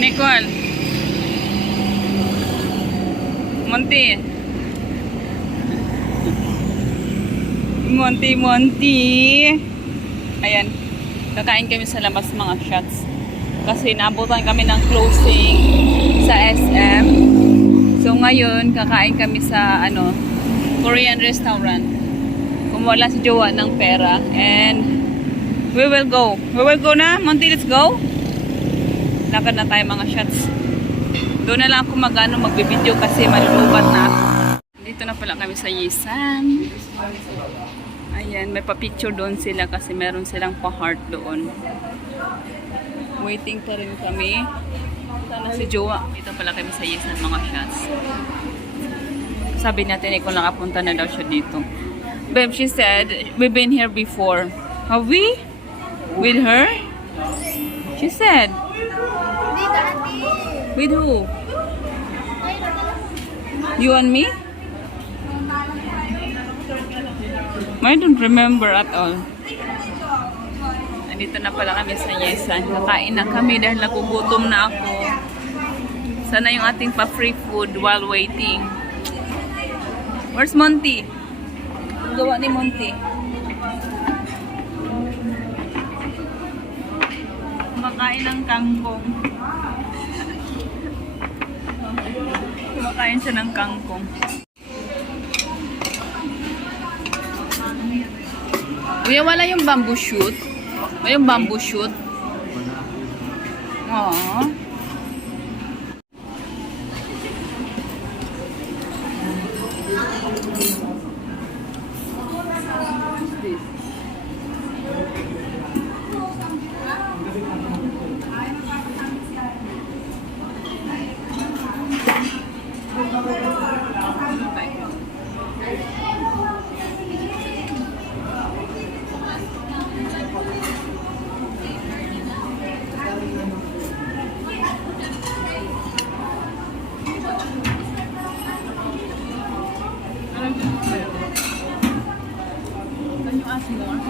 Nicole. Monty. Monty. Ayan. Kakain kami sa labas mga shots. Kasi naabutan kami ng closing sa SM. So ngayon, kakain kami sa Korean restaurant. Kumuha si Jowa ng pera. And we will go. We will go na. Monty, let's go. Lakad na tayo mga shots. Doon na lang ako magbibideo kasi malulubat na ako. Dito na pala kami sa Yisan. Ayan, may pa-picture doon sila kasi meron silang pa-heart doon. Waiting pa rin kami. Sana si Jowa. Dito pala kami sa Yisan mga shots. Sabi natin kung nakapunta na daw siya dito. Babe, she said, we've been here before. Have we? With her? She said. With who? You and me? I don't remember at all. Nandito na pala kami sa Yisan. Kakain na kami dahil nagugutom na ako. Sana yung ating pa-free food while waiting. Where's Monty? Ang gawa ni Monty. Kumakain ng kangkong. Kumakain siya ng kangkong. Kuya, wala yung bamboo shoot? May yung bamboo shoot? Aww. Can you ask more?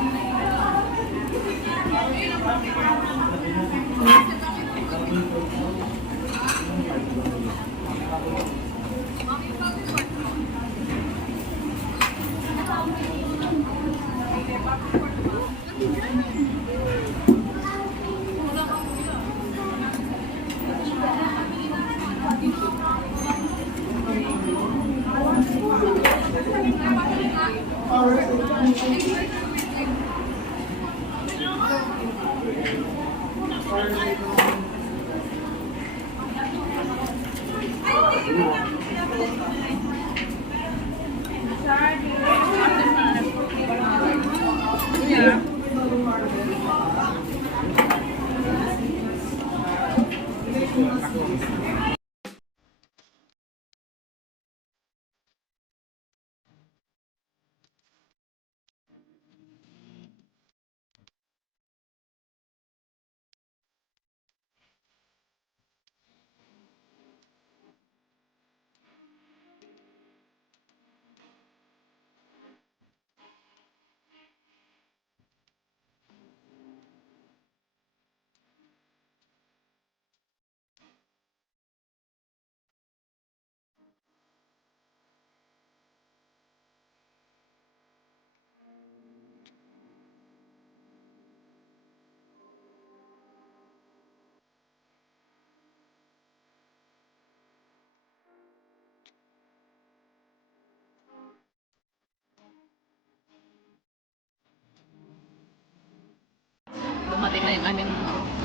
Dumating na yung aming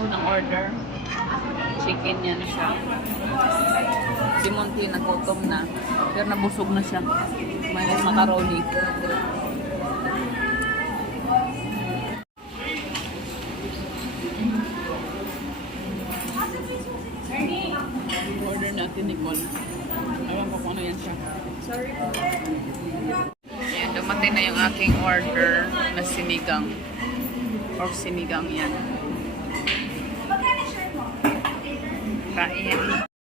unang order. Chicken yan siya. Si Monty nagutom na. Pero nabusog na siya. May macaroni. Order natin, Nicole. Alam ko kung ano yan siya. Sorry po. Ayan, dumating na yung aking order na sinigang. Or sinigang yan. Kain.